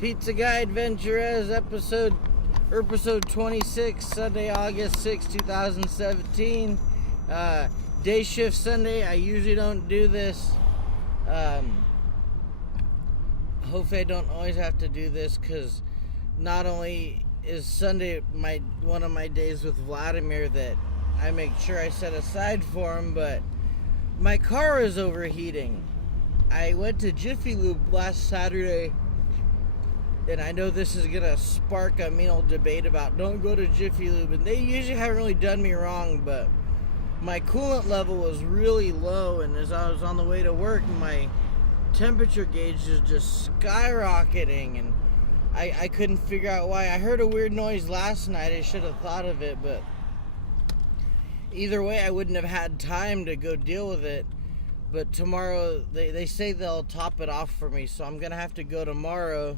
Pizza Guy AdventurEZ Erpisode 26, Sunday, August 6, 2017. Day shift Sunday. I usually don't do this. Hopefully I don't always have to do this, because not only is Sunday one of my days with Vladimir that I make sure I set aside for him, but my car is overheating. I went to Jiffy Lube last Saturday, and I know this is gonna spark a mean old debate about don't go to Jiffy Lube, and they usually haven't really done me wrong, but my coolant level was really low, and as I was on the way to work, my temperature gauge is just skyrocketing, and I couldn't figure out why. I heard a weird noise last night. I should have thought of it, but either way, I wouldn't have had time to go deal with it. But tomorrow, they say they'll top it off for me, so I'm gonna have to go tomorrow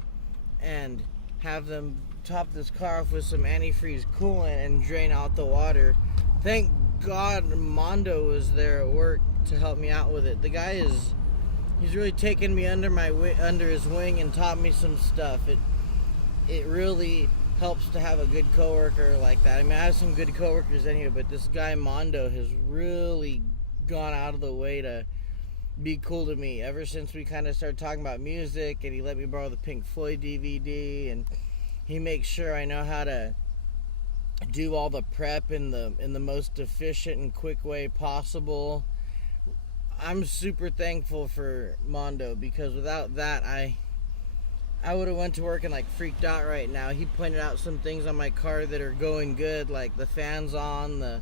and have them top this car off with some antifreeze coolant and drain out the water. Thank God Mondo was there at work to help me out with it. The guy he's really taken me under his wing and taught me some stuff. It really helps to have a good coworker like that. I mean, I have some good coworkers anyway, but this guy Mondo has really gone out of the way to be cool to me ever since we kind of started talking about music, and he let me borrow the Pink Floyd DVD, and he makes sure I know how to do all the prep in the most efficient and quick way possible. I'm super thankful for Mondo, because without that I would have went to work and like freaked out right now. He pointed out some things on my car that are going good, like the fan's on,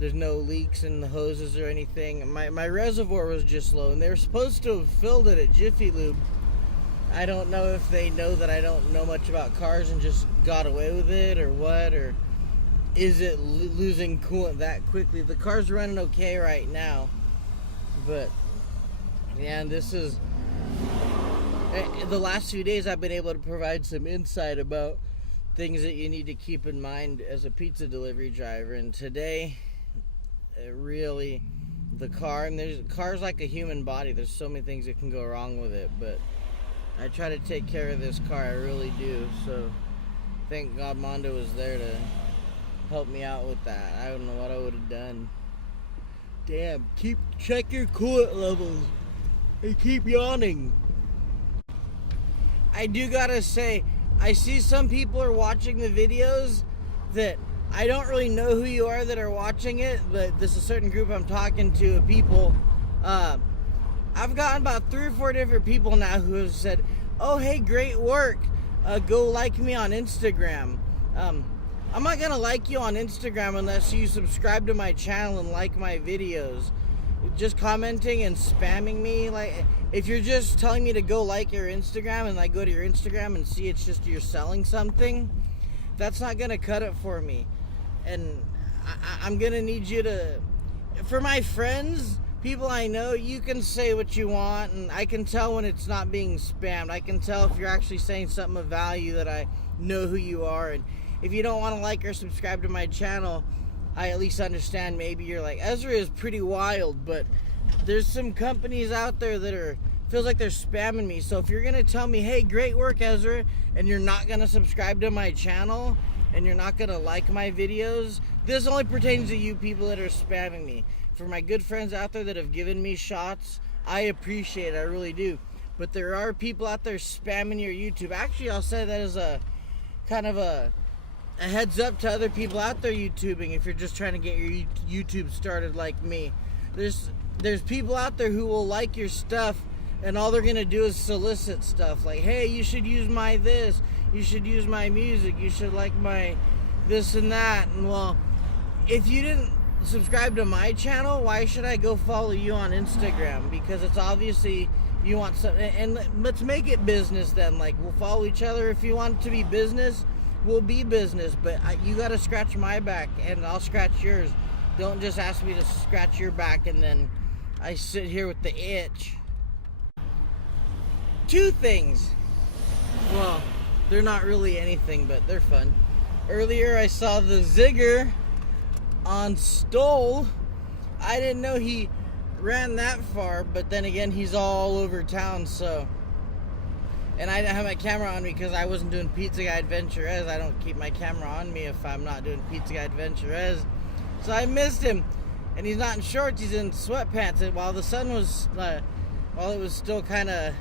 there's no leaks in the hoses or anything. My reservoir was just low, and they were supposed to have filled it at Jiffy Lube. I don't know if they know that I don't know much about cars and just got away with it, or what, or is it losing coolant that quickly? The car's running okay right now, but yeah, and this is the last few days I've been able to provide some insight about things that you need to keep in mind as a pizza delivery driver. And today, really, the car's like a human body. There's so many things that can go wrong with it, but I try to take care of this car. I really do. So thank God Mondo was there to help me out with that. I don't know what I would have done. Damn, check your coolant levels. They keep yawning. I do gotta say, I see some people are watching the videos that I don't really know who you are that are watching it, but there's a certain group I'm talking to of people. I've gotten about 3 or 4 different people now who have said, oh, hey, great work. Go like me on Instagram. I'm not gonna like you on Instagram unless you subscribe to my channel and like my videos. Just commenting and spamming me, like, if you're just telling me to go like your Instagram and I go to your Instagram and see it's just you're selling something, that's not gonna cut it for me. And I'm gonna need you to, for my friends, people I know, you can say what you want, and I can tell when it's not being spammed. I can tell if you're actually saying something of value that I know who you are. And if you don't want to like or subscribe to my channel, I at least understand. Maybe you're like, Ezra is pretty wild, but there's some companies out there that feels like they're spamming me. So if you're gonna tell me, hey, great work, Ezra, and you're not gonna subscribe to my channel and you're not gonna like my videos, this only pertains to you people that are spamming me. For my good friends out there that have given me shots, I appreciate it, I really do. But there are people out there spamming your YouTube. Actually, I'll say that as a kind of a heads up to other people out there YouTubing. If you're just trying to get your YouTube started like me, there's people out there who will like your stuff, and all they're gonna do is solicit stuff like, hey, you should use my this, you should use my music, you should like my this and that. And well, if you didn't subscribe to my channel, why should I go follow you on Instagram? Because it's obviously you want something, and let's make it business then. Like, we'll follow each other. If you want it to be business, we'll be business, but you got to scratch my back and I'll scratch yours. Don't just ask me to scratch your back and then I sit here with the itch. 2 things. Well, they're not really anything, but they're fun. Earlier I saw the Zigger on Stoll. I didn't know he ran that far, but then again, he's all over town, so And I didn't have my camera on me because I wasn't doing Pizza Guy AdventurEZ. I don't keep my camera on me if I'm not doing Pizza Guy AdventurEZ. So I missed him. And he's not in shorts, he's in sweatpants. And while the sun was, while it was still kind of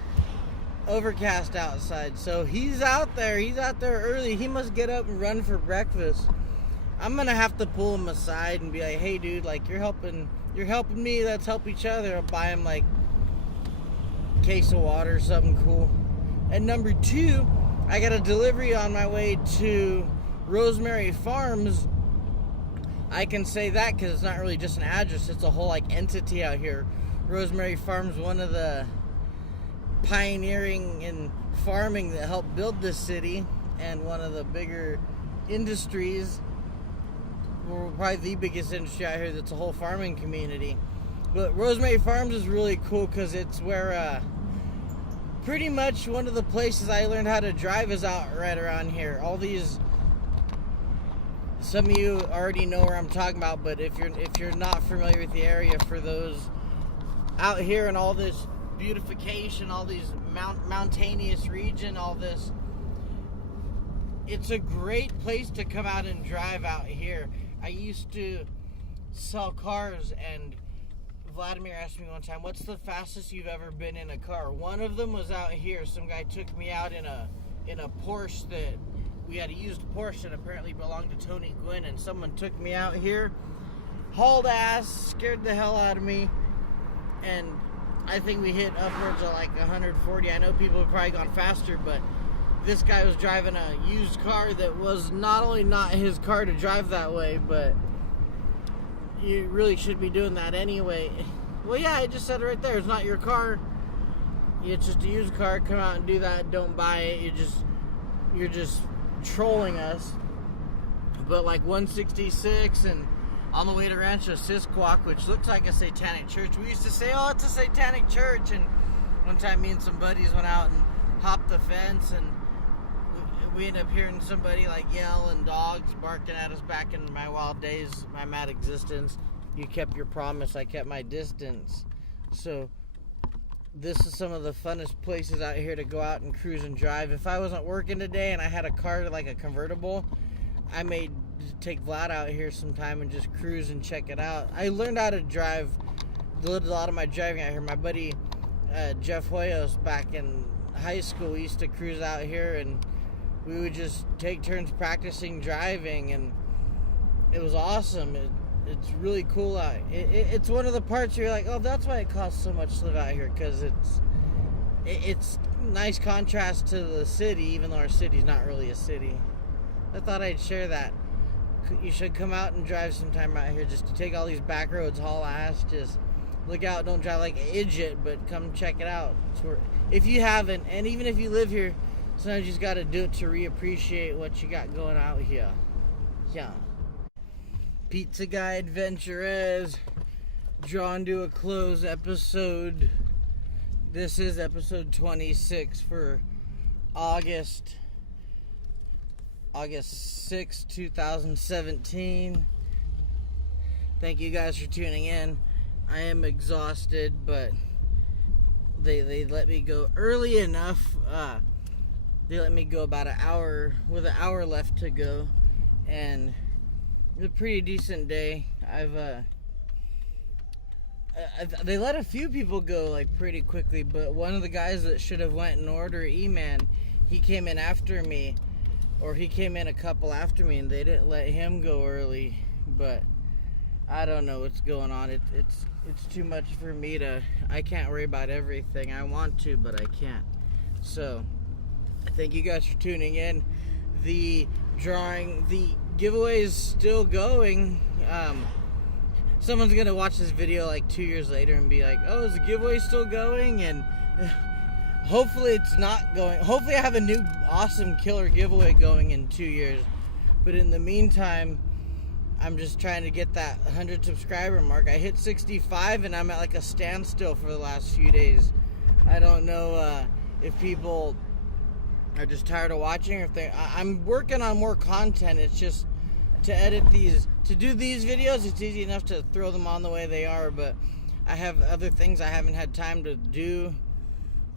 overcast outside. So he's out there early. He must get up and run for breakfast. I'm going to have to pull him aside and be like, hey dude, like you're helping me, let's help each other. I'll buy him like a case of water or something cool. And number 2, I got a delivery on my way to Rosemary Farms. I can say that because it's not really just an address, it's a whole like entity out here. Rosemary Farms, one of the pioneering in farming that helped build this city, and one of the bigger industries, or probably the biggest industry out here that's a whole farming community. But Rosemary Farms is really cool because it's where pretty much one of the places I learned how to drive is out right around here. All these, some of you already know where I'm talking about, but if you're not familiar with the area, for those out here and all this beautification, all these mountainous region, all this, it's a great place to come out and drive out here. I used to sell cars, and Vladimir asked me one time, what's the fastest you've ever been in a car? One of them was out here. Some guy took me out in a Porsche that we had a used Porsche that apparently belonged to Tony Gwynn, and someone took me out here, hauled ass, scared the hell out of me, and I think we hit upwards of like 140. I know people have probably gone faster, but this guy was driving a used car that was not only not his car to drive that way, but you really should be doing that anyway. Well, yeah, I just said it right there. It's not your car. It's just a used car. Come out and do that. Don't buy it. You're just trolling us. But like 166 and on the way to Rancho Sisquoc, which looks like a satanic church. We used to say, oh, it's a satanic church. And one time me and some buddies went out and hopped the fence, and we ended up hearing somebody like yell and dogs barking at us. Back in my wild days, my mad existence. You kept your promise, I kept my distance. So this is some of the funnest places out here to go out and cruise and drive. If I wasn't working today and I had a car like a convertible, I may take Vlad out here sometime and just cruise and check it out. I learned how to drive, did a lot of my driving out here. My buddy Jeff Hoyos, back in high school, we used to cruise out here, and we would just take turns practicing driving, and it was awesome. It's really cool out. It's one of the parts where you're like, oh, that's why it costs so much to live out here, because it's nice contrast to the city, even though our city's not really a city. I thought I'd share that. You should come out and drive sometime out here, just to take all these back roads, haul ass, just look out, don't drive like an idiot, but come check it out. If you haven't, and even if you live here, sometimes you just got to do it to reappreciate what you got going out here. Yeah. Pizza Guy AdventurEZ, drawn to a close episode. This is episode 26 for August 6, 2017. Thank you guys for tuning in. I am exhausted, but they let me go early enough. They let me go about an hour, with an hour left to go, and it's a pretty decent day. They let a few people go like pretty quickly, but one of the guys that should have went in order, E-Man, he came in after me, or he came in a couple after me, and they didn't let him go early. But I don't know what's going on. It's too much for me to. I can't worry about everything. I want to, but I can't. So thank you guys for tuning in. The giveaway is still going. Someone's gonna watch this video like 2 years later and be like, oh, is the giveaway still going? And hopefully it's not going. Hopefully I have a new awesome killer giveaway going in 2 years. But in the meantime, I'm just trying to get that 100 subscriber mark. I hit 65 and I'm at like a standstill for the last few days. I don't know if people are just tired of watching, or if I'm working on more content. It's just to do these videos, it's easy enough to throw them on the way they are, but I have other things I haven't had time to do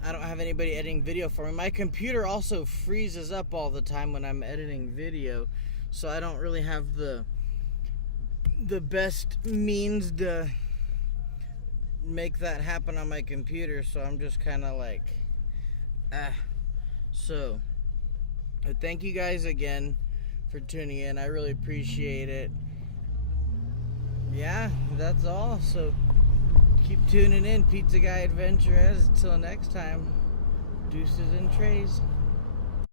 I don't have anybody editing video for me. My computer also freezes up all the time when I'm editing video, so I don't really have the best means to make that happen on my computer, so I'm just kind of like, So, thank you guys again for tuning in. I really appreciate it. Yeah, that's all. So, keep tuning in. Pizza Guy AdventurEZ. Till next time, deuces and trays.